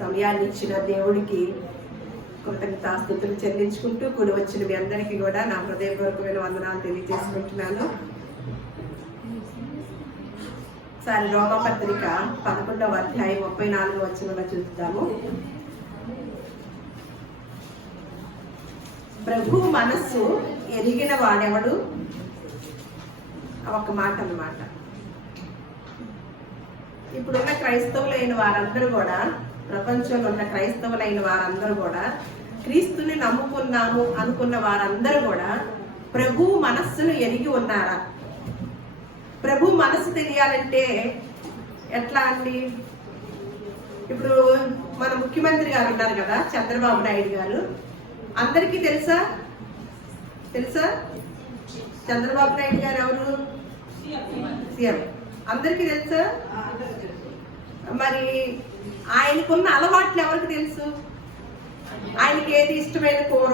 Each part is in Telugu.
సమయాన్ని ఇచ్చిన దేవుడికి కృతజ్ఞతాస్తుతులు చెల్లించుకుంటూ కూడి వచ్చిన మీ అందరికీ కూడా నా హృదయపూర్వకమైన వందనాలు తెలియజేసుకుంటున్నాను. సరే, రోమపత్రిక 11వ అధ్యాయం 34వ వచనంలో చూస్తాము. ప్రభు మనస్సు ఎరిగిన వాడెవడు? ఒక మాట అన్నమాట. ఇప్పుడున్న క్రైస్తవులైన వారందరూ కూడా, ప్రపంచంలో ఉన్న క్రైస్తవులైన వారందరూ కూడా, క్రీస్తుని నమ్ముకున్నాము అనుకున్న వారందరూ కూడా ప్రభు మనస్సును ఎరిగి ఉన్నారా? ప్రభు మనస్సు తెలియాలంటే ఎట్లా అండి? ఇప్పుడు మన ముఖ్యమంత్రి గారు ఉన్నారు కదా, చంద్రబాబు నాయుడు గారు. అందరికీ తెలుసా? చంద్రబాబు నాయుడు గారు ఎవరు? సీఎం. అందరికీ తెలుసా? మరి ఆయనకున్న అలవాట్లు ఎవరికి తెలుసు? ఆయనకి ఏది ఇష్టమైన కూర,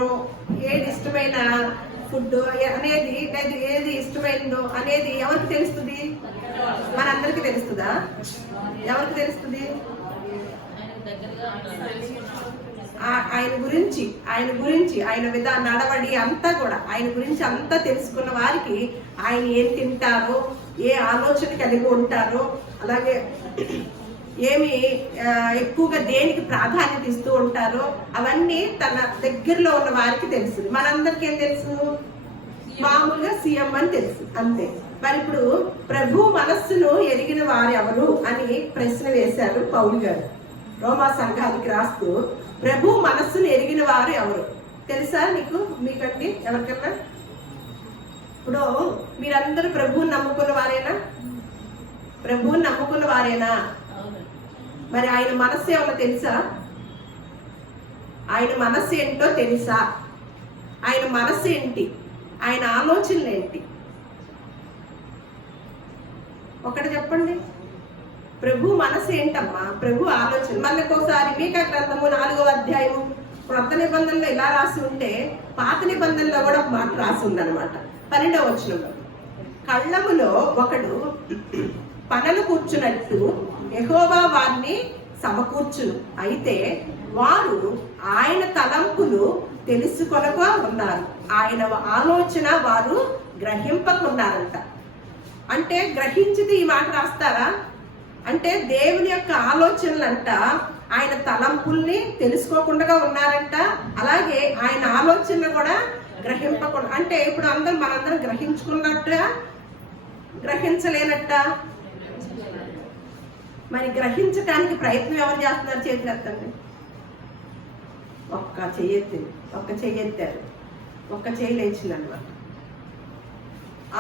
ఏది ఇష్టమైన ఫుడ్ అనేది, ఏది ఇష్టమైనదో అనేది ఎవరికి తెలుస్తుంది? మనందరికీ తెలుస్తుందా? ఎవరికి తెలుస్తుంది? ఆయన గురించి ఆయన నడవడి అంతా కూడా ఆయన గురించి అంతా తెలుసుకున్న వారికి ఆయన ఏం తింటారో, ఏ ఆలోచన కలిగి ఉంటారో, అలాగే ఏమి ఎక్కువగా దేనికి ప్రాధాన్యత ఇస్తూ ఉంటారో అవన్నీ తన దగ్గరలో ఉన్న వారికి తెలుసు. మనందరికీ ఏం తెలుసు? మామూలుగా సీఎం అని తెలుసు, అంతే. మరి ఇప్పుడు ప్రభు మనస్సును ఎరిగిన వారు ఎవరు అని ప్రశ్న వేశారు పౌలు గారు రోమా సంఘానికి రాస్తూ. ప్రభు మనస్సును ఎరిగిన వారు ఎవరు తెలుసా నీకు? మీకంటే ఎవరికన్నా? ఇప్పుడు మీరందరూ ప్రభువుని నమ్ముకున్న వారేనా? ప్రభువుని నమ్ముకున్న వారేనా? మరి ఆయన మనస్సు ఏమన్నా తెలుసా? ఆయన మనస్సు ఏంటో తెలుసా? ఆయన మనస్సు ఏంటి? ఆయన ఆలోచనలు ఏంటి? ఒకటి చెప్పండి. ప్రభు మనసు ఏంటమ్మా? ప్రభు ఆలోచన. మళ్ళీకోసారి మీకా గ్రంథము 4వ అధ్యాయం కొత్త నిబంధనలో ఇలా రాసి ఉంటే పాత నిబంధనలో కూడా ఒక మాట రాసి ఉందన్నమాట. 12వ వచనంలో, కళ్ళములో ఒకడు పనలు కూర్చున్నట్టు యెహోవా వారిని సమకూర్చును, అయితే వారు ఆయన తలంపులు తెలుసుకొనక ఉన్నారు, ఆయన ఆలోచన వారు గ్రహింపకున్నారంట. అంటే గ్రహించితే ఈ మాట రాస్తారా? అంటే దేవుని యొక్క ఆలోచనలంట ఆయన తలంపుల్ని తెలుసుకోకుండా ఉన్నారంట, అలాగే ఆయన ఆలోచనలు కూడా గ్రహింపకుండా. అంటే ఇప్పుడు మనందరం గ్రహించుకున్నట్ట, గ్రహించలేనట్ట? మరి గ్రహించడానికి ప్రయత్నం ఎవరు చేస్తున్నారు? చేతులు ఎత్తండి. ఒక్క చెయ్యెత్తారు, ఒక్క చెయ్యి లేచిందన్నమాట.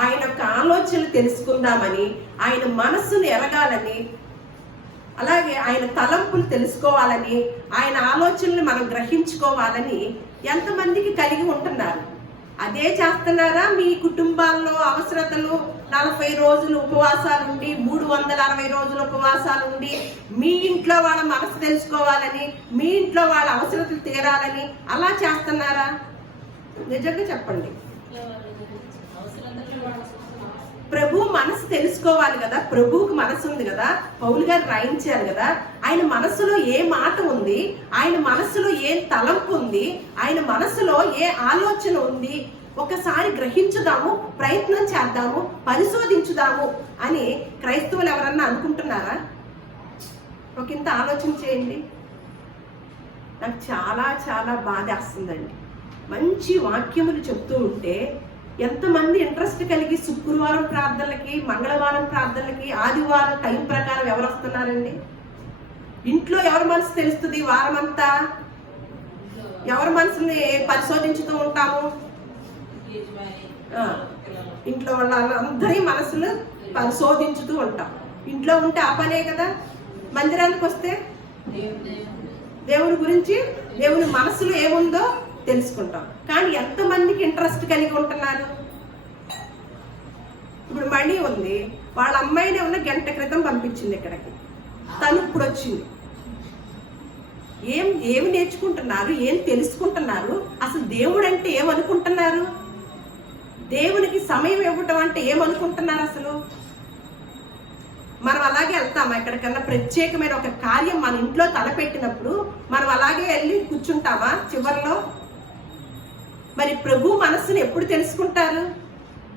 ఆయన యొక్క ఆలోచనలు తెలుసుకుందామని, ఆయన మనస్సును ఎరగాలని, అలాగే ఆయన తలంపులు తెలుసుకోవాలని, ఆయన ఆలోచనలు మనం గ్రహించుకోవాలని ఎంతమందికి కలిగి ఉంటున్నారు? అదే చేస్తున్నారా? మీ కుటుంబాల్లో అవసరతలు 40 రోజులు ఉపవాసాలు ఉండి, 360 రోజులు ఉపవాసాలు ఉండి, మీ ఇంట్లో వాళ్ళ మనసు తెలుసుకోవాలని, మీ ఇంట్లో వాళ్ళ అవసరతలు తీరాలని అలా చేస్తున్నారా? నిజంగా చెప్పండి. ప్రభు మనసు తెలుసుకోవాలి కదా, ప్రభువుకి మనసు ఉంది కదా, పౌలు గారు రాయించారు కదా. ఆయన మనసులో ఏ మాట ఉంది, ఆయన మనసులో ఏ తలంపు ఉంది, ఆయన మనసులో ఏ ఆలోచన ఉంది, ఒకసారి గ్రహించుదాము, ప్రయత్నం చేద్దాము, పరిశోధించుదాము అని క్రైస్తవులు ఎవరన్నా అనుకుంటున్నారా? ఒకంత ఆలోచన చేయండి. నాకు చాలా చాలా బాధ వస్తుందండి. మంచి వాక్యములు చెప్తూ ఉంటే ఎంతమంది ఇంట్రెస్ట్ కలిగి శుక్రవారం ప్రార్థనలకి, మంగళవారం ప్రార్థనలకి, ఆదివారం టైం ప్రకారం ఎవరు వస్తున్నారండి? ఇంట్లో ఎవరి మనసు తెలుస్తుంది? వారం అంతా ఎవరి మనసుని పరిశోధించుతూ ఉంటాము? ఇంట్లో వాళ్ళ అందరి మనసులు పరిశోధించుతూ ఉంటాం. ఇంట్లో ఉంటే ఆ పనే కదా. మందిరానికి వస్తే దేవుని గురించి, దేవుని మనసులో ఏముందో తెలుసుకుంటాం. కానీ ఎంతమందికి ఇంట్రెస్ట్ కలిగి ఉంటున్నారు? ఇప్పుడు మణి ఉంది, వాళ్ళ అమ్మాయిని ఉన్న గంట క్రితం పంపించింది ఇక్కడికి, తను ఇప్పుడు వచ్చింది. ఏమి నేర్చుకుంటున్నారు? ఏం తెలుసుకుంటున్నారు? అసలు దేవుడు అంటే ఏమనుకుంటున్నారు? దేవునికి సమయం ఇవ్వటం అంటే ఏమనుకుంటున్నారు? అసలు మనం అలాగే వెళ్తామా? ఎక్కడికన్నా ప్రత్యేకమైన ఒక కార్యం మన ఇంట్లో తలపెట్టినప్పుడు మనం అలాగే వెళ్ళి కూర్చుంటామా చివరిలో? మరి ప్రభు మనసుని ఎప్పుడు తెలుసుకుంటారు?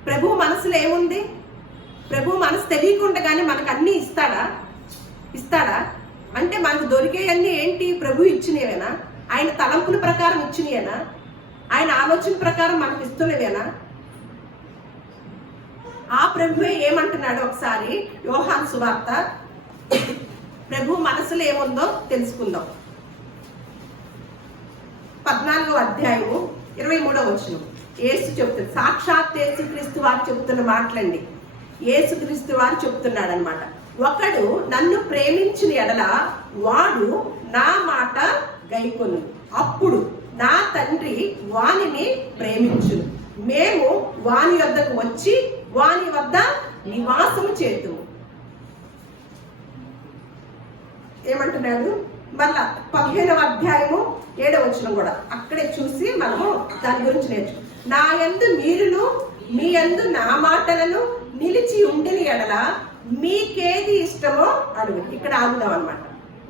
ప్రభు మనసులో ఏముంది? ప్రభు మనసు తెలియకుండానే మనకు అన్ని ఇస్తాడా? అంటే మనకు దొరికేవన్నీ ఏంటి? ప్రభు ఇచ్చినవేనా? ఆయన తలంపుల ప్రకారం ఇచ్చినవేనా? ఆయన ఆలోచన ప్రకారం మనకు ఇస్తున్నవేనా? ఆ ప్రభువే ఏమంటున్నాడు ఒకసారి యోహాను సువార్త ప్రభు మనసులో ఏముందో తెలుసుకుందాం. 14వ అధ్యాయము 23వ వచనం. యేసు చెప్తున్నారు, సాక్షాత్ యేసుక్రీస్తు వారు చెప్తున్న మాటలండి. యేసుక్రీస్తు వారు చెప్తున్నాడు అనమాట. ఒకడు నన్ను ప్రేమించిన ఎడల వాడు నా మాట గైకొను, అప్పుడు నా తండ్రి వానిని ప్రేమించును, మేము వాని వద్దకు వచ్చి వాని వద్ద నివాసము చేతుము. ఏమంటున్నాడు? మళ్ళా 15వ అధ్యాయము 7వ వచనం కూడా అక్కడే చూసి మనము దాని గురించి నేర్చు. నా యందు మీరును మీ యందు నా మాటలను నిలిచి ఉండిన ఎడల మీకేది ఇష్టమో అడుగు. ఇక్కడ ఆగుదాం అన్నమాట.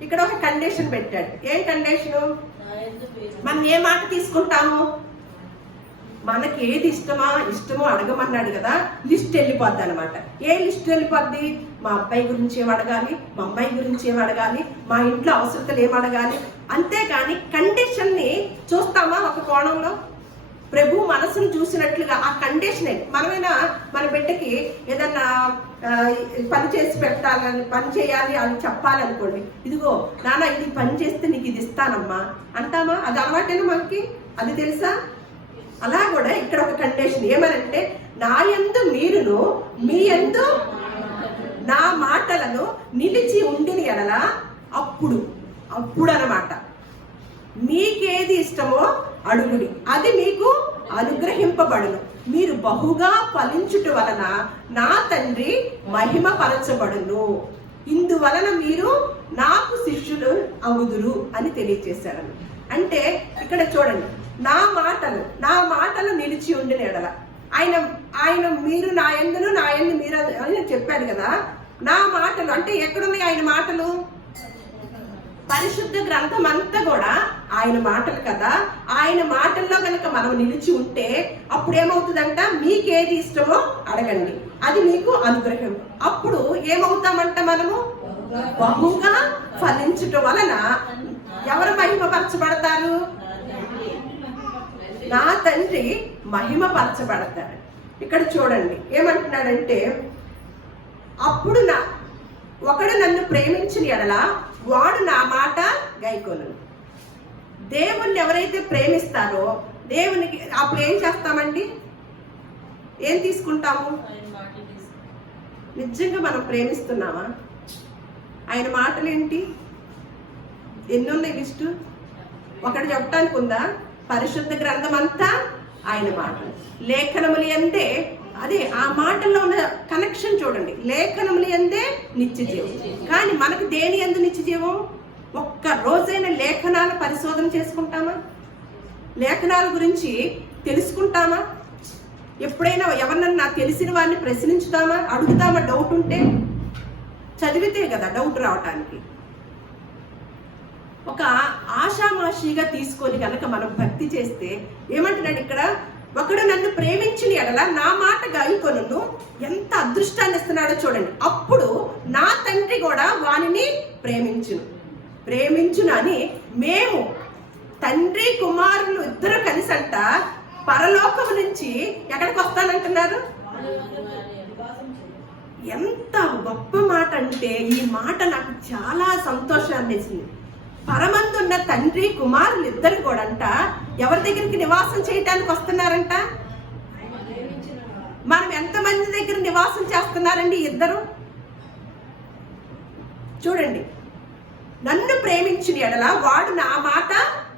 ఇక్కడ ఒక కండిషన్ పెట్టాడు. ఏం కండిషను? మనం ఏ మాట తీసుకుంటాము? మనకి ఏది ఇష్టమో అడగమన్నాడు కదా. లిస్ట్ వెళ్ళిపోద్ది అనమాట. ఏ లిస్ట్ వెళ్ళిపోద్ది? మా అబ్బాయి గురించి ఏం అడగాలి, మా అమ్మాయి గురించి ఏం అడగాలి, మా ఇంట్లో అవసరతలు ఏం అడగాలి. అంతేగాని కండిషన్ ని చూస్తామా ఒక కోణంలో? ప్రభు మనసును చూసినట్లుగా ఆ కండిషన్ మనమైనా మన బిడ్డకి ఏదన్నా పని చేసి పెట్టాలని, పని చేయాలి అని చెప్పాలనుకోండి, ఇదిగో నాన్న ఇది పని చేస్తే నీకు ఇది ఇస్తానమ్మా అంటామా? అది అలవాటేనా మనకి? అది తెలుసా? అలా కూడా ఇక్కడ ఒక కండిషన్ ఏమనంటే, నా యందు మీరును మీ యందు నా మాటలను నిలిచి ఉండిన ఎడల అప్పుడు అన్నమాట మీకేది ఇష్టమో అడుగుడి, అది మీకు అనుగ్రహింపబడును, మీరు బహుగా ఫలించుట వలన నా తండ్రి మహిమ పరచబడును, ఇందువలన మీరు నాకు శిష్యులు అవుదురు అని తెలియజేశారు. అంటే ఇక్కడ చూడండి, నా మాటలు నిలిచి ఉండిన ఎడల ఆయన మీరు నా యందును నా యందు మీరు అని చెప్పాడు కదా. నా మాటలు అంటే ఎక్కడున్నాయి ఆయన మాటలు? పరిశుద్ధ గ్రంథం అంతా కూడా ఆయన మాటలు కదా. ఆయన మాటల్లో కనుక మనం నిలిచి ఉంటే అప్పుడు ఏమవుతుందంట? మీకేది ఇష్టమో అడగండి, అది మీకు అనుగ్రహం. అప్పుడు ఏమవుతామంట? మనము బహుగా ఫలించటం వలన ఎవరు మహిమపరచబడతారు? నా తండ్రి మహిమపరచబడతాడు. ఇక్కడ చూడండి ఏమంటున్నాడంటే, అప్పుడు ఒకడు నన్ను ప్రేమించిన ఎడల వాడు నా మాట గైకొను. దేవుణ్ణి ఎవరైతే ప్రేమిస్తారో దేవునికి అప్పుడు ఏం చేస్తామండి? ఏం తీసుకుంటాము? నిజంగా మనం ప్రేమిస్తున్నామా? ఆయన మాటలు ఏంటి? ఎన్నున్నాయి లిస్టు? ఒకటి చెప్పడానికి ఉందా? పరిశుద్ధ గ్రంథం అంతా ఆయన మాటలు. లేఖనములు అంటే అదే ఆ మాటల్లో ఉన్న కనెక్షన్ చూడండి. లేఖనములు అందే నిత్య జీవం. కానీ మనకు దేని యందు నిత్య జీవం? ఒక్క రోజైనా లేఖనాల పరిశోధన చేసుకుంటామా? లేఖనాల గురించి తెలుసుకుంటామా? ఎప్పుడైనా ఎవరినన్నా తెలిసిన వారిని ప్రశ్నించుతామా? అడుగుతామా? డౌట్ ఉంటే చదివితే కదా డౌట్ రావటానికి. ఒక ఆషామాషిగా తీసుకొని కనుక మనం భక్తి చేస్తే ఏమంటున్నాడు ఇక్కడ? ఒకడు నన్ను ప్రేమించిన ఎడల నా మాట గైకొనును. ఎంత అదృష్టాన్ని ఇస్తున్నాడో చూడండి. అప్పుడు నా తండ్రి కూడా వానిని ప్రేమించును అని మేము తండ్రి కుమారులు ఇద్దరు కలిసంట పరలోకం నుంచి ఎక్కడికి వస్తానంటున్నారు? ఎంత గొప్ప మాట అంటే, ఈ మాట నాకు చాలా సంతోషాన్ని ఇస్తుంది. పరమందున్న తండ్రి కుమారులు ఇద్దరు కూడా అంట ఎవరి దగ్గరికి నివాసం చేయటానికి వస్తున్నారంట? మనం ఎంతమంది దగ్గర నివాసం చేస్తున్నారండి ఇద్దరు? చూడండి, నన్ను ప్రేమించిన ఎడల వాడు నా మాట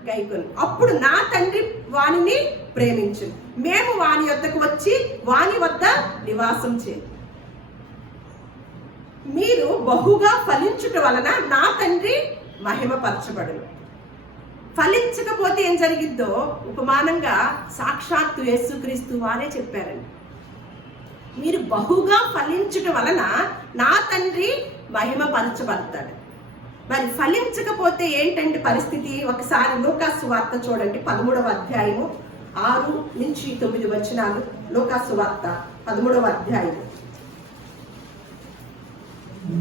గైకొను, అప్పుడు నా తండ్రి వానిని ప్రేమించును, మేము వాని వద్దకు వచ్చి వాని వద్ద నివాసం చేయ, మీరు బహుగా ఫలించుట వలన నా తండ్రి మహిమపరచబడును. ఫలించకపోతే ఏం జరిగిద్దో ఉపమానంగా సాక్షాత్తు యేసుక్రీస్తు వారే చెప్పారండి. మీరు బహుగా ఫలించుట వలన నా తండ్రి మహిమపరచబడతాడు. మరి ఫలించకపోతే ఏంటంటే పరిస్థితి? ఒకసారి లూకాసు వార్త చూడండి, 13వ అధ్యాయము 6 నుంచి 9 వచనాలు. లూకాసు వార్త 13వ అధ్యాయం.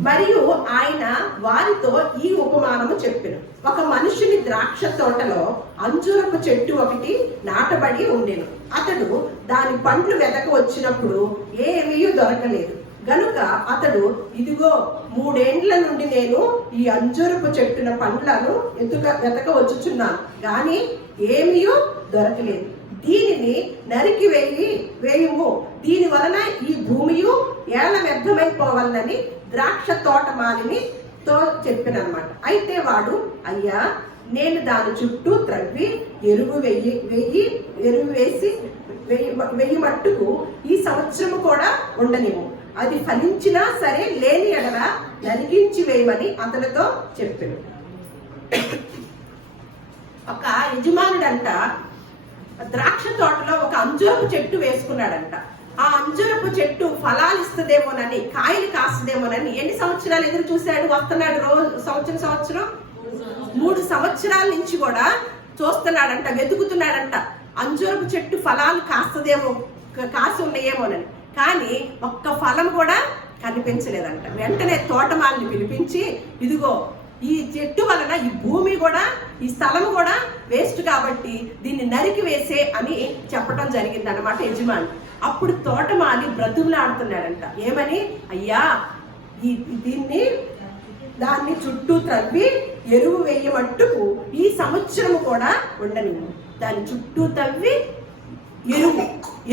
మరియు ఆయన వారితో ఈ ఉపమానము చెప్పెను. ఒక మనుషుని ద్రాక్ష తోటలో అంజూరపు చెట్టు ఒకటి నాటబడి ఉండెను. అతడు దాని పండ్లు వెదక వచ్చినప్పుడు ఏమీ దొరకలేదు గనుక అతడు, ఇదిగో 3 ఏండ్ల నుండి నేను ఈ అంజూరపు చెట్టున పండ్లను వెతక వచ్చుచున్నాను, గాని ఏమీ దొరకలేదు. దీనిని నరికి వేయుము, దీని వలన ఈ భూమియు ఏళ్ళ వ్యర్థమైపోవాలని ద్రాక్ష తోట మాలినితో చెప్పినమాట. అయితే వాడు, అయ్యా, నేను దాని చుట్టూ త్రవ్వి ఎరువు వేసి మట్టుకు ఈ సంవత్సరము కూడా ఉండనివ్వు, అది ఫలించినా సరే, లేని ఎడల నరికించి వేయమని అతనితో చెప్పాను. ఒక యజమానుడంట ద్రాక్ష తోటలో ఒక అంజూరపు చెట్టు వేసుకున్నాడంట. ఆ అంజూరపు చెట్టు ఫలాలు ఇస్తుందేమోనని, కాయలు కాస్తుందేమోనని ఎన్ని సంవత్సరాలు ఎదురు చూశాడు. వస్తున్నాడు రోజు, సంవత్సరం 3 సంవత్సరాల నుంచి కూడా చూస్తున్నాడంట, వెతుకుతున్నాడంట. అంజూరపు చెట్టు ఫలాలు కాసి ఉన్నాయేమోనని. కానీ ఒక్క ఫలం కూడా కనిపించలేదంట. వెంటనే తోటమాలిని పిలిపించి, ఇదిగో ఈ చెట్టు వలన ఈ భూమి కూడా, ఈ స్థలం కూడా వేస్ట్ కాబట్టి దీన్ని నరికి వేసే అని చెప్పడం జరిగింది అన్నమాట యజమాని. అప్పుడు తోటమాలి బ్రతుకులాడుతున్నాడంట. ఏమని? అయ్యా, దాన్ని చుట్టూ త్రవ్వి ఎరువు వేయమట్టుకు ఈ సంవత్సరము కూడా ఉండనివ్వు. దాని చుట్టూ తవ్వి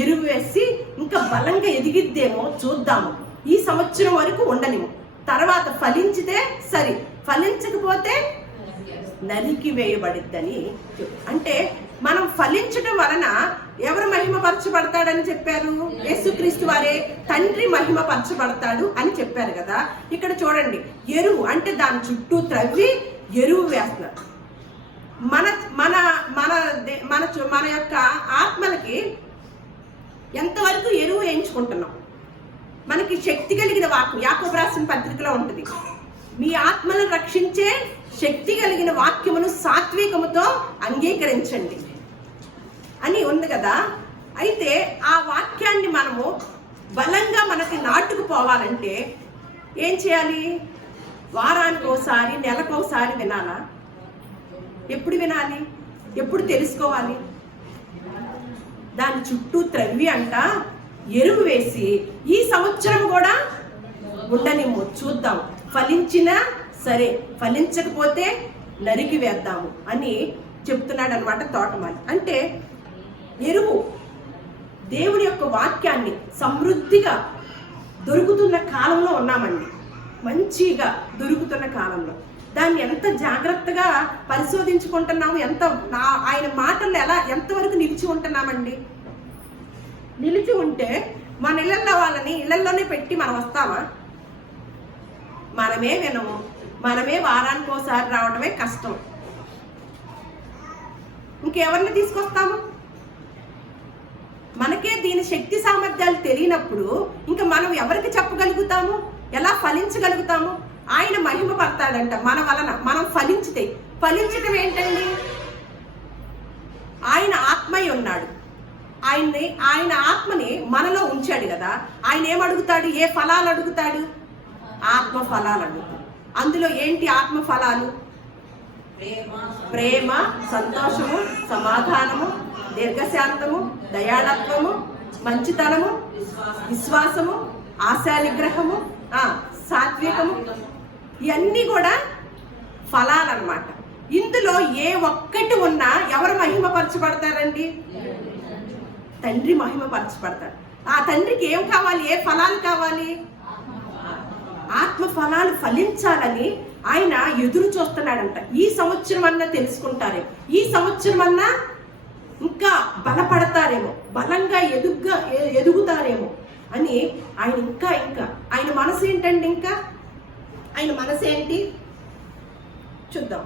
ఎరువు వేసి ఇంకా బలంగా ఎదిగిద్దేమో చూద్దాము, ఈ సంవత్సరం వరకు ఉండనివ్వు, తర్వాత ఫలించితే సరి, ఫలించకపోతే నరికి వేయబడిద్దని. అంటే మనం ఫలించడం వలన ఎవరు మహిమపరచబడతాడని చెప్పారు? యేసుక్రీస్తు వారే తండ్రి మహిమపరచబడతాడు అని చెప్పారు కదా. ఇక్కడ చూడండి, ఎరువు అంటే దాని చుట్టూ త్రవ్వి ఎరువు వేస్తున్నారు. మన మన మన మన యొక్క ఆత్మలకి ఎంతవరకు ఎరువు వేయించుకుంటున్నాం? మనకి శక్తి కలిగిన వాక్యం యాకోబు రాసిన పత్రికలో ఉంటుంది. మీ ఆత్మలను రక్షించే శక్తి కలిగిన వాక్యమును సాత్వికముతో అంగీకరించండి అని ఉంది కదా. అయితే ఆ వాక్యాన్ని మనము బలంగా మనకి నాటుకుపోవాలంటే ఏం చేయాలి? వారానికి ఒకసారి, నెలకోసారి వినాలా? ఎప్పుడు వినాలి? ఎప్పుడు తెలుసుకోవాలి? దాని చుట్టూ త్రవ్వి అంట ఎరువు వేసి ఈ సంవత్సరం కూడా ఉండనిమ్ము, చూద్దాం, ఫలించినా సరే, ఫలించకపోతే నరికి వేద్దాము అని చెప్తున్నాడు అనమాట తోటమాలి. అంటే ఎరువు దేవుడి యొక్క వాక్యాన్ని సమృద్ధిగా దొరుకుతున్న కాలంలో ఉన్నామండి. మంచిగా దొరుకుతున్న కాలంలో దాన్ని ఎంత జాగ్రత్తగా పరిశోధించుకుంటున్నాము, ఆయన మాటల్లో ఎంతవరకు నిలిచి ఉంటున్నామండి. నిలిచి ఉంటే మన ఇళ్లలో వాళ్ళని ఇళ్లలోనే పెట్టి మనం వస్తామా? మనమే వినము, మనమే వారానికి ఒకసారి రావడమే కష్టం, ఇంకెవరిని తీసుకొస్తాము? మనకే దీని శక్తి సామర్థ్యాలు తెలియనప్పుడు ఇంకా మనం ఎవరికి చెప్పగలుగుతాము? ఎలా ఫలించగలుగుతాము? ఆయన మహిమ పడతాడంట మన వలన. మనం ఫలించితే, ఫలించటం ఏంటండి? ఆయన ఆత్మయ్య ఉన్నాడు, ఆయన ఆత్మని మనలో ఉంచాడు కదా. ఆయన ఏమడుగుతాడు? ఏ ఫలాలు అడుగుతాడు? ఆత్మ ఫలాలు అడుగుతాడు. అందులో ఏంటి ఆత్మ ఫలాలు? ప్రేమ, సంతోషము, సమాధానము, దీర్ఘశాంతము, దయాళత్వము, మంచితనము, విశ్వాసము, ఆశా నిగ్రహము, సాత్వికము, ఇవన్నీ కూడా ఫలాలు అన్నమాట. ఇందులో ఏ ఒక్కటి ఉన్నా ఎవరు మహిమపరచబడతారండి? తండ్రి మహిమపరచబడతాడు. ఆ తండ్రికి ఏం కావాలి? ఏ ఫలాలు కావాలి? ఆత్మ ఫలాలు ఫలించాలని ఆయన ఎదురు చూస్తున్నాడంట. ఈ సంవత్సరం అన్నా తెలుసుకుంటారేమో, ఈ సంవత్సరం అన్నా ఇంకా బలపడతారేమో, బలంగా ఎదుగుతారేమో అని ఆయన ఇంకా ఆయన మనసు ఏంటండి? ఇంకా ఆయన మనసు ఏంటి చూద్దాం.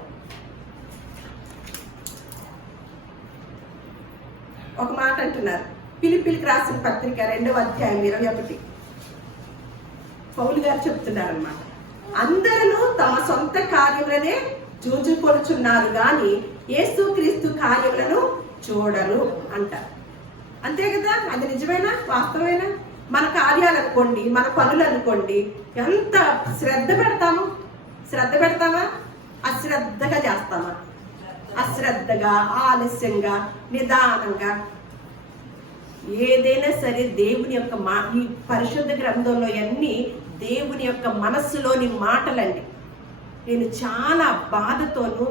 ఒక మాట అంటున్నారు, ఫిలిప్పీలకు రాసిన పత్రిక 2వ అధ్యాయం 21. పౌలు గారు చెప్తున్నారన్నమాట. అందరూ తమ సొంత కార్యములనే చూచుకొనుచున్నారు గాని యేసుక్రీస్తు కార్యములను చూడరు అంటారు. అంతే కదా? అది నిజమేనా? వాస్తవేనా? మన కార్యాలు అనుకోండి, మన పనులు అనుకోండి, ఎంత శ్రద్ధ పెడతామా? అశ్రద్ధగా చేస్తామా? అశ్రద్ధగా, ఆలస్యంగా, నిదానంగా. ఏదైనా సరే దేవుని యొక్క ఈ పరిశుద్ధ గ్రంథంలో అన్ని దేవుని యొక్క మనస్సులోని మాటలండి. నేను చాలా బాధతోనూ,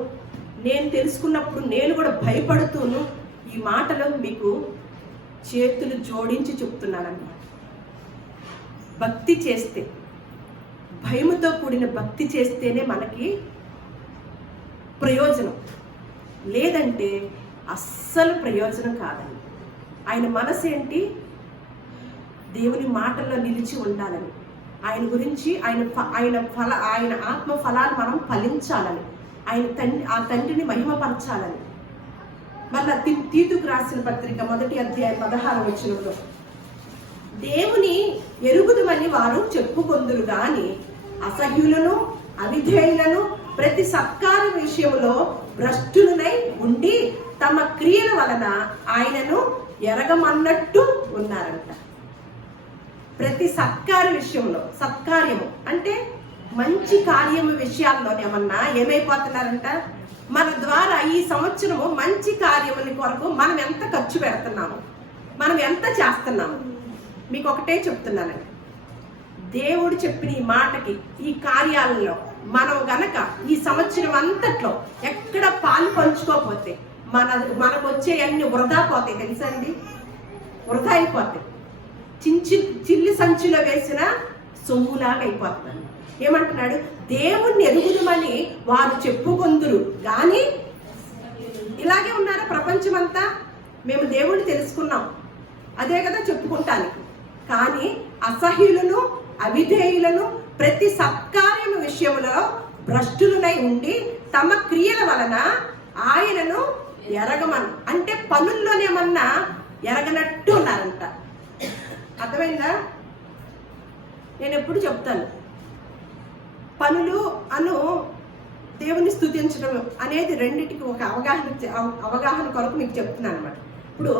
నేను తెలుసుకున్నప్పుడు నేను కూడా భయపడుతూను ఈ మాటలు మీకు చేతులు జోడించి చెప్తున్నానన్నమాట. భక్తి చేస్తే, భయముతో కూడిన భక్తి చేస్తేనే మనకి ప్రయోజనం, లేదంటే అస్సలు ప్రయోజనం కాదండి. ఆయన మనసు ఏంటి? దేవుని మాటల్లో నిలిచి ఉండాలని, ఆయన గురించి, ఆయన ఆత్మ ఫలాలు మనం ఫలించాలని, ఆ తండ్రిని మహిమపరచాలని. మళ్ళా తీతుకు రాసిన పత్రిక 1వ అధ్యాయం 16వ వచనంలో, దేవుని ఎరుగుదుమని వారు చెప్పుకొందురు గాని అసహ్యులను అవిధేయులను ప్రతి సత్కార విషయంలో భ్రష్టులనై ఉండి తమ క్రియల వలన ఆయనను ఎరగమన్నట్టు ఉన్నారంట. ప్రతి సత్కార విషయంలో, సత్కార్యము అంటే మంచి కార్యము విషయాల్లో ఏమైపోతున్నారంట? మన ద్వారా ఈ సంవత్సరము మంచి కార్యముల కొరకు మనం ఎంత ఖర్చు పెడుతున్నాము, మనం ఎంత చేస్తున్నాము. మీకు ఒకటే చెప్తున్నానండి, దేవుడు చెప్పిన ఈ మాటకి, ఈ కార్యాలలో మనం గనక ఈ సంవత్సరం అంతట్లో ఎక్కడ పాలు పంచుకోకపోతే మనకు వచ్చే అన్ని వృధా పోతాయి. తెలుసా అండి? వృధా అయిపోతాయి. చిల్లి సంచిలో వేసిన సొమ్ములాగా అయిపోతున్నాడు. ఏమంటున్నాడు? దేవుణ్ణి ఎరుగుదమని వారు చెప్పుకొందురు కానీ, ఇలాగే ఉన్నారా ప్రపంచమంతా? మేము దేవుణ్ణి తెలుసుకున్నాం, అదే కదా చెప్పుకుంటానికి. కానీ అసహ్యులను అవిధేయులను ప్రతి సత్కార్యము విషయంలో భ్రష్టులనై ఉండి తమ క్రియల వలన ఆయనను ఎరగమని, అంటే పనుల్లోనేమన్నా ఎరగనట్టు ఉన్నారంట. అర్థమైందా? నేను ఎప్పుడు చెప్తాను, పనులు దేవుని స్తుతించడం అనేది రెండింటికి ఒక అవగాహన కొరకు మీకు చెప్తున్నాను అనమాట. ఇప్పుడు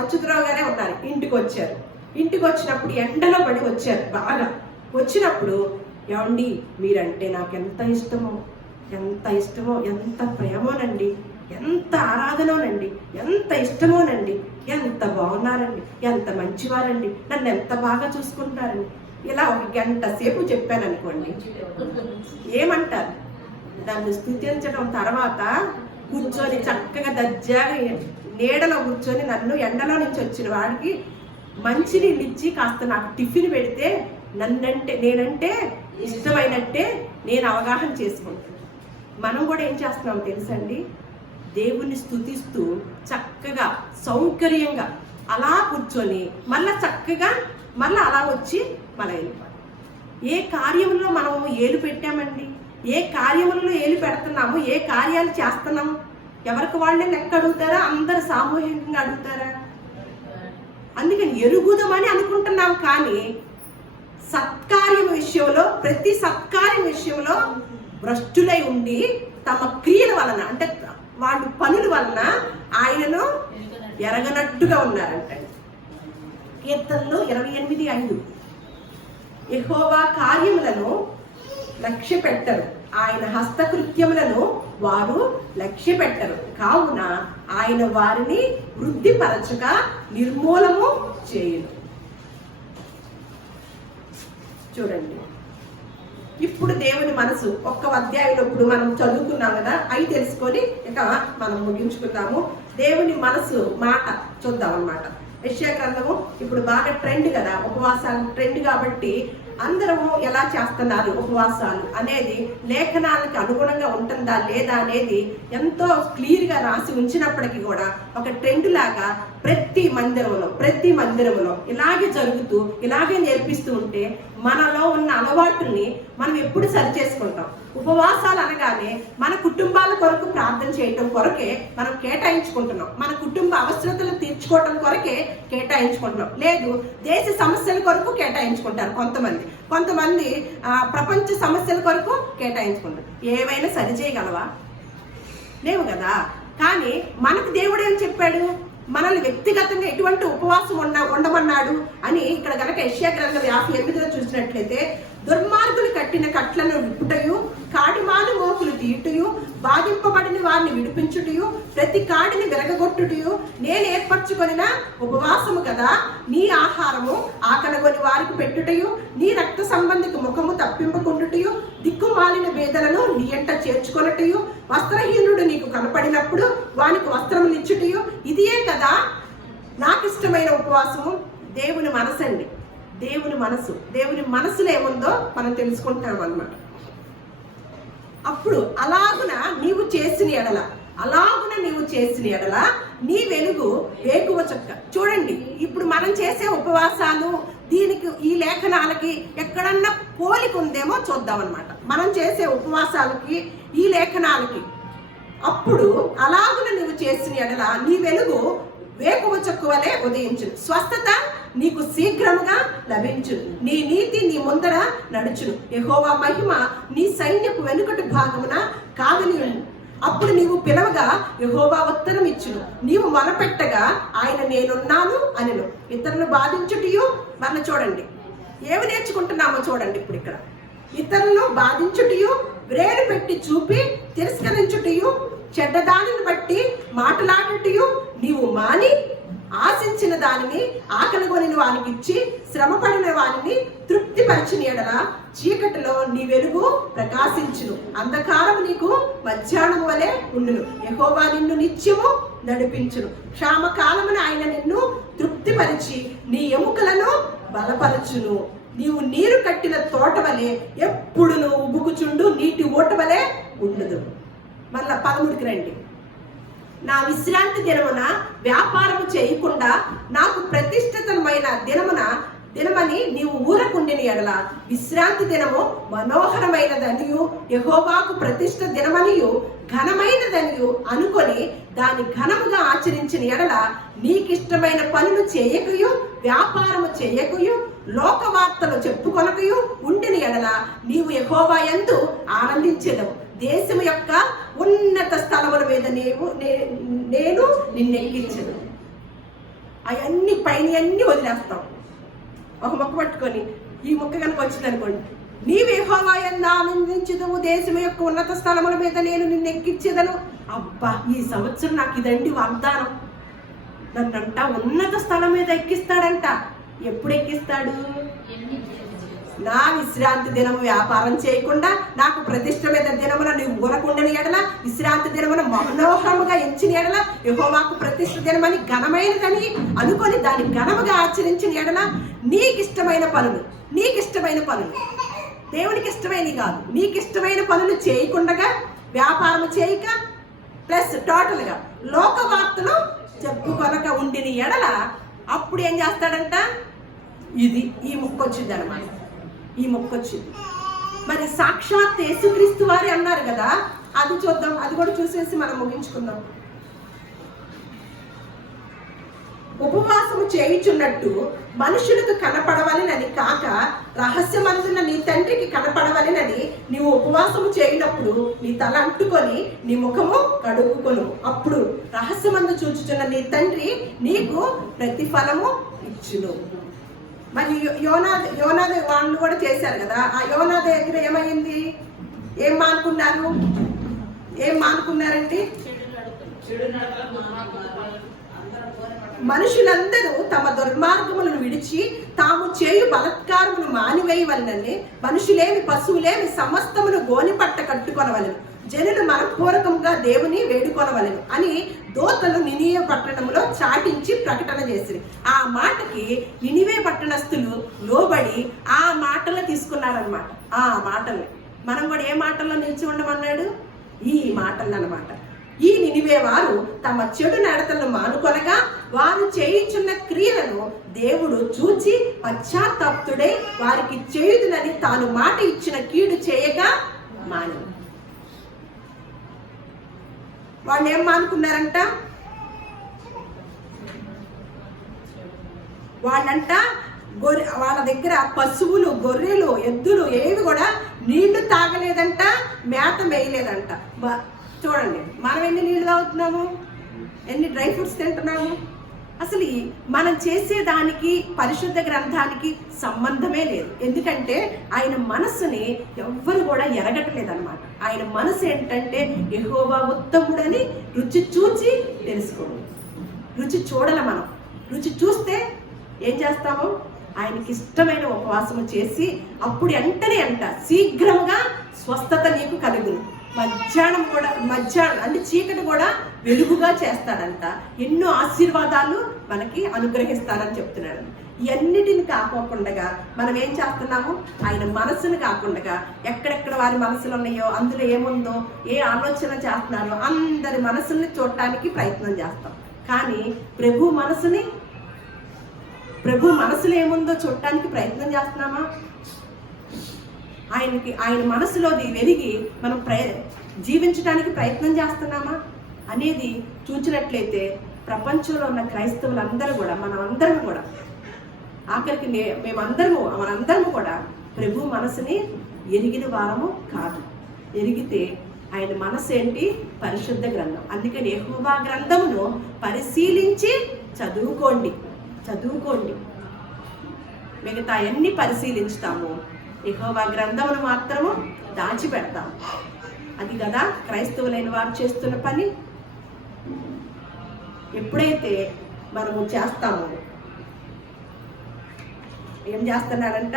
అచ్యుతరావు గారే ఉన్నారు, ఇంటికి వచ్చినప్పుడు ఎండలో పడి వచ్చారు. బాగా వచ్చినప్పుడు, ఏమండి మీరంటే నాకు ఎంత ఇష్టమో, ఎంత ప్రేమోనండి, ఎంత ఆరాధనోనండి, ఎంత ఇష్టమోనండి, ఎంత బాగున్నారండి, ఎంత మంచివారండి, నన్ను ఎంత బాగా చూసుకుంటారండి. ఇలా 1 గంట సేపు చెప్పాను అనుకోండి, ఏమంటారు? దాన్ని స్తుతించడం తర్వాత కూర్చొని చక్కగా దర్జాగా నీడలో కూర్చొని నన్ను ఎండలో నుంచి వచ్చిన వాడికి మంచినీళ్ళు ఇచ్చి కాస్త నాకు టిఫిన్ పెడితే నేనంటే ఇష్టమైనట్టే నేను అవగాహన చేసుకుంటాను. మనం కూడా ఏం చేస్తున్నాం తెలుసండి? దేవుణ్ణి స్తుతిస్తూ చక్కగా సౌకర్యంగా అలా కూర్చొని మళ్ళా చక్కగా అలా వచ్చి మన వెళ్ళిపోవాలి. ఏ కార్యంలో మనం ఏలు పెట్టామండి? ఏ కార్యములలో ఏలు పెడుతున్నాము? ఏ కార్యాలు చేస్తున్నాము? ఎవరికి వాళ్ళే లెక్క అడుగుతారా? అందరు సామూహికంగా అడుగుతారా? అందుకని ఎరుగుదమని అనుకుంటున్నాం, కానీ సత్కార్యం విషయంలో, ప్రతి సత్కార్యం విషయంలో భ్రష్టులై ఉండి తమ క్రియల వలన, అంటే వాళ్ళ పనుల వలన ఆయనను ఎరగనట్టుగా ఉన్నారంట. కీర్తనలు 28:5, యెహోవా కార్యములను లక్ష్య పెట్టరు, ఆయన హస్తకృత్యములను వారు లక్ష్య పెట్టరు, కావున ఆయన వారిని వృద్ధిపరచక నిర్మూలము చేయరు. చూడండి, ఇప్పుడు దేవుని మనసు 1వ అధ్యాయంలో ఇప్పుడు మనం చదువుకున్నాం కదా, అవి తెలుసుకొని ఇక మనం ముగించుకుందాము. దేవుని మనసు మాట చూద్దాం అన్నమాట. యెషయా గ్రంథము ఇప్పుడు బాగా ట్రెండ్ కదా, ఉపవాసాలు ట్రెండ్ కాబట్టి అందరము ఎలా చేస్తున్నారు ఉపవాసాలు అనేది లేఖనాలకు అనుగుణంగా ఉంటుందా లేదా అనేది ఎంతో క్లియర్గా రాసి ఉంచినప్పటికీ కూడా ఒక ట్రెండ్ లాగా ప్రతి మందిరంలో ఇలాగే జరుగుతూ ఇలాగే నేర్పిస్తూ ఉంటే మనలో ఉన్న అలవాటుల్ని మనం ఎప్పుడు సరి చేసుకుంటాం. ఉపవాసాలు అనగానే మన కుటుంబాల కొరకు ప్రార్థన చేయటం కొరకే మనం కేటాయించుకుంటున్నాం, మన కుటుంబ అవసరతలు తీర్చుకోవటం కొరకే కేటాయించుకుంటున్నాం. లేదు, దేశ సమస్యల కొరకు కేటాయించుకుంటారు కొంతమంది ప్రపంచ సమస్యల కొరకు కేటాయించుకుంటారు. ఏవైనా సరి చేయగలవా? లేవు కదా. కానీ మనకు దేవుడు ఏం చెప్పాడు? మనల్ని వ్యక్తిగతంగా ఎటువంటి ఉపవాసం ఉండమన్నాడు అని ఇక్కడ గనక యెషయా గ్రంథం 58లో చూసినట్లయితే, దుర్మార్గులు కట్టిన కట్లను విప్పుటయు, కాడిమాను మోకులు తీయుటయు, బాధింపబడిన వారిని విడిపించుటయు, ప్రతి కాడిని విరగగొట్టుటయు నేను ఏర్పరచుకొనిన ఉపవాసము కదా. నీ ఆహారము ఆకలగొని వారికి పెట్టుటయు, నీ రక్త సంబంధికి ముఖము తప్పింపకుండుటయు, దిక్కుమాలిన బేదలను నీ ఎంట చేర్చుకొనటయు, వస్త్రహీనుడు నీకు కనపడినప్పుడు వానికి వస్త్రములిచ్చుటయు, ఇదియే కదా నాకు ఇష్టమైన ఉపవాసము. దేవుని మనసు అండి, దేవుని మనసులో ఏముందో మనం తెలుసుకుంటాం అన్నమాట. అప్పుడు అలాగున నీవు చేసిన ఎడల నీ వెలుగు వేకువ చుక్క. చూడండి, ఇప్పుడు మనం చేసే ఉపవాసాలు దీనికి ఈ లేఖనాలకి ఎక్కడన్నా పోలిక ఉందేమో చూద్దాం అన్నమాట. మనం చేసే ఉపవాసాలకి ఈ లేఖనాలకి. అప్పుడు అలాగున నీవు చేసిన ఎడల నీ వెలుగు వేకువ చుక్కవలే ఉదయించును, స్వస్థత నీకు శీఘ్రముగా లభించును, నీ నీతి నీ ముందర నడుచును, యెహోవా మహిమ నీ సైన్యపు వెనుకటి భాగమున కావలియును. అప్పుడు నీవు పిలవగా యెహోవా ఉత్తరం ఇచ్చును, నీవు మొరపెట్టగా ఆయన నేనున్నాను అనెను. ఇతరులను బాధించుటయు, మన చూడండి ఏమి నేర్చుకుంటున్నామో చూడండి. ఇప్పుడు ఇక్కడ ఇతరులను బాధించుటయు, వ్రేలు పెట్టి చూపి తిరస్కరించుటయు, చెడ్డదానిని బట్టి మాట్లాడుటయు నీవు మాని, ఆశించిన దానిని ఆకలిగొని వానికి ఇచ్చి, శ్రమపడిన వారిని తృప్తిపరిచిన ఎడల చీకటిలో నీ వెలుగు ప్రకాశించును, అంధకారం నీకు మధ్యాహ్నం వలె ఉండును. యెహోవా నిన్ను నిత్యము నడిపించును, క్షామకాలమున ఆయన నిన్ను తృప్తిపరిచి నీ ఎముకలను బలపరచును. నీవు నీరు కట్టిన తోట వలె ఎప్పుడు నువ్వు ఉబుకుచుండు, నీటి ఓట వలె ఉండదు. మళ్ళా 13కి రండి. నా విశ్రాంతి దినమున వ్యాపారము చేయకుండా నాకు ప్రతిష్ఠితమైన దినమని నీవు ఊరకుండిన ఎడల, విశ్రాంతి దినము మనోహరమైనదనియు యెహోవాకు ప్రతిష్ఠ దినమనియు ఘనమైనదనియు అనుకొని దాని ఘనముగా ఆచరించిన ఎడల, నీకిష్టమైన పనులు చేయకయు వ్యాపారము చేయకయు లోకవార్తలు చెప్పుకొనకయు ఉండిన ఎడల నీవు యెహోవా యందు ఆనందించెదవు. దేశము యొక్క ఉన్నత స్థలముల మీద నేను నిన్నెక్కించను. అవన్నీ పైన అన్ని వదిలేస్తాం. ఒక మొక్క పట్టుకొని ఈ మొక్క కనుక వచ్చింది అనుకోండి, నీవు యెహోవా యందు ఆనందించెదవు, దేశము యొక్క ఉన్నత స్థలముల మీద నేను నిన్ను ఎక్కించేదను. అబ్బా, ఈ సంవత్సరం నాకు ఇదండి వాగ్దానం. నన్నంట ఉన్నత స్థలం మీద ఎక్కిస్తాడంట. ఎప్పుడు ఎక్కిస్తాడు? నా విశ్రాంతి దినము వ్యాపారం చేయకుండా నాకు ప్రతిష్టమైన దినమున నీవు ఊరకుండని ఎడల, విశ్రాంతి దినమున మనోహరముగా ఎంచిన ఎడల, యెహోవాకు ప్రతిష్ఠ దినమని ఘనమైనదని అనుకొని దాన్ని ఘనముగా ఆచరించిన ఎడల, నీకిష్టమైన పనులు దేవునికి ఇష్టమైనవి కాదు, నీకిష్టమైన పనులు చేయకుండా వ్యాపారం చేయక ప్లస్ టోటల్గా లోక వార్తలు చెప్పుకొనక ఉండిన ఎడల, అప్పుడు ఏం చేస్తాడంట? ఈ మొక్క వచ్చింది అనమాట. ఈ మొక్క వచ్చింది. మరి సాక్షాత్ యేసుక్రీస్తు వారి అన్నారు కదా, అది చూద్దాం. అది కూడా చూసేసి మనం ముగించుకుందాం. ఉపవాసము చేయుచున్నట్టు మనుషులకు కనపడవలెనని కాక, రహస్యమందున్న నీ తండ్రికి కనపడవలెనని నీవు ఉపవాసము చేయనప్పుడు నీ తల అంటుకొని నీ ముఖము కడుగుకొను. అప్పుడు రహస్యమందు చూచుచున్న నీ తండ్రి నీకు ప్రతిఫలము ఇచ్చును. మరి యోనాది వాళ్ళు కూడా చేశారు కదా. ఆ యోనా దగ్గర ఏమైంది? ఏం మానుకున్నారండి? మనుషులందరూ తమ దుర్మార్గములను విడిచి తాము చేయు బలత్కారమును మానివేయవలనని, మనుషులేమి పశువులేమి సమస్తమును గోని పట్ట కట్టుకొనవలెను, జనులు మనపూర్వకంగా దేవుని వేడుకొనవలెను అని దూతలు నినివే పట్టణంలో చాటించి ప్రకటన చేసిరి. ఆ మాటకి నినివే పట్టణస్థులు లోబడి ఆ మాటలు తీసుకున్నారనమాట. ఆ మాటల్ని మనం కూడా ఏ మాటల్లో నిలిచి ఉండమన్నాడు? ఈ మాటలు అన్నమాట. ఈ నినివే వారు తమ చెడు నడతలను మానుకొనగా వారు చేయుచున్న క్రియలను దేవుడు చూచి పశ్చాత్తాప్తుడై వారికి చేయుదునని తాను మాట ఇచ్చిన కీడు చేయగా మాని. వాళ్ళు ఏం మానుకున్నారంట? వాళ్ళంట వాళ్ళ దగ్గర పశువులు, గొర్రెలు, ఎద్దులు ఏవి కూడా నీళ్లు తాగలేదంట, మేత వేయలేదంట. చూడండి, మనం ఎన్ని నీళ్లు తాగుతున్నాము, ఎన్ని డ్రై ఫ్రూట్స్ తింటున్నాము. అసలు మనం చేసేదానికి పరిశుద్ధ గ్రంథానికి సంబంధమే లేదు. ఎందుకంటే ఆయన మనస్సుని ఎవ్వరు కూడా ఎరగట్లేదన్నమాట. ఆయన మనసు ఏంటంటే యెహోవా ఉత్తముడని రుచి చూచి తెలుసుకోండి. రుచి చూడాలి. మనం రుచి చూస్తే ఏం చేస్తాము? ఆయనకి ఇష్టమైన ఉపవాసము చేసి అప్పుడు వెంటనే శీఘ్రముగా స్వస్థత నీకు కలుగును. మధ్యాహ్నం అంటే చీకటి కూడా వెలుగుగా చేస్తాడంట. ఎన్నో ఆశీర్వాదాలు మనకి అనుగ్రహిస్తారని చెప్తున్నాడు. ఇవన్నిటిని కాకోకుండా మనం ఏం చేస్తున్నాము? ఆయన మనసును కాకుండా ఎక్కడెక్కడ వారి మనసులు ఉన్నాయో, అందులో ఏముందో, ఏ ఆలోచన చేస్తున్నారో అందరి మనసుల్ని చూడటానికి ప్రయత్నం చేస్తాం. కానీ ప్రభు మనసులో ఏముందో చూడటానికి ప్రయత్నం చేస్తున్నామా? ఆయన మనసులోది వెలిగి మనం జీవించడానికి ప్రయత్నం చేస్తున్నామా అనేది చూచినట్లయితే ప్రపంచంలో ఉన్న క్రైస్తవులందరూ కూడా, మనందరం కూడా, ఆఖరికి మనందరము కూడా ప్రభు మనసుని ఎరిగిన వారము కాదు. ఎరిగితే ఆయన మనసు ఏంటి? పరిశుద్ధ గ్రంథం. అందుకని యెహోవా గ్రంథమును పరిశీలించి చదువుకోండి. మిగతా అన్ని పరిశీలించుతాము, యెహోవా గ్రంథమును మాత్రము దాచిపెడతాము. అది కదా క్రైస్తవులైన వారు చేస్తున్న పని. ఎప్పుడైతే మనము చేస్తామో, ఏం చేస్తున్నాడంట?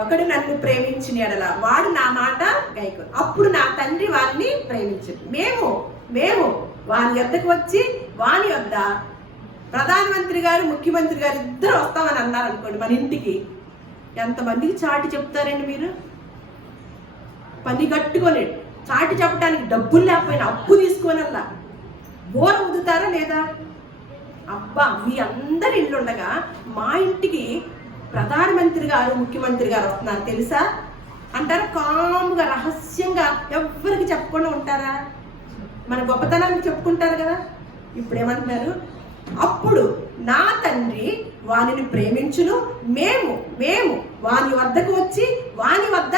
ఒకడు నన్ను ప్రేమించిన యెడల వాడు నా మాట గైకొను, అప్పుడు నా తండ్రి వారిని ప్రేమించను. మేము వాని యొద్దకు వచ్చి వాని యొద్ద ప్రధానమంత్రి గారు, ముఖ్యమంత్రి గారు ఇద్దరు వస్తామని అన్నారు అనుకోండి మన ఇంటికి, ఎంతమందికి చాటి చెప్తారండి మీరు? పని కట్టుకోలేడు. చాటి చెప్పడానికి డబ్బులు లేకపోయినా అప్పు తీసుకోనల్లా బోర ఉదుతారా లేదా? అబ్బా, మీ అందరి ఇల్లు ఉండగా మా ఇంటికి ప్రధానమంత్రి గారు, ముఖ్యమంత్రి గారు వస్తున్నారు తెలుసా అంటారా? కాముగా రహస్యంగా ఎవ్వరికి చెప్పకుండా ఉంటారా? మన గొప్పతనాన్ని చెప్పుకుంటారు కదా. ఇప్పుడు ఏమంటున్నారు? అప్పుడు నా తండ్రి వానిని ప్రేమించును, మేము వాని వద్దకు వచ్చి వాని వద్ద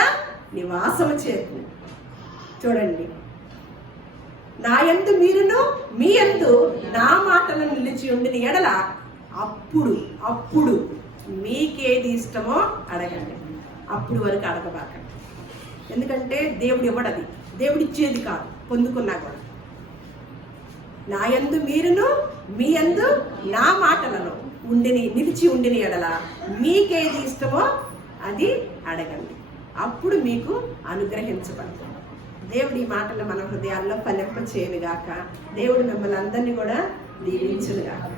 నివాసము చేరు. చూడండి, నా యందు మీరును మీ యందు నా మాటలను నిలిచి ఉండిన యెడల అప్పుడు మీకేది ఇష్టమో అడగండి. అప్పుడు వరకు అడగబాకండి. ఎందుకంటే దేవుడు ఇవ్వడది, దేవుడు ఇచ్చేది కాదు. పొందుకున్నా కూడా నా యందు మీరును మీ యందు నా మాటలను నిలిచి ఉండిన యెడల మీకేది ఇష్టమో అది అడగండి, అప్పుడు మీకు అనుగ్రహించబడుతుంది. దేవుడి ఈ మాటలు మన హృదయాల్లో ఫలింప చేయనుగాక. దేవుడు మిమ్మల్ని అందరినీ కూడా దీవించునుగాక.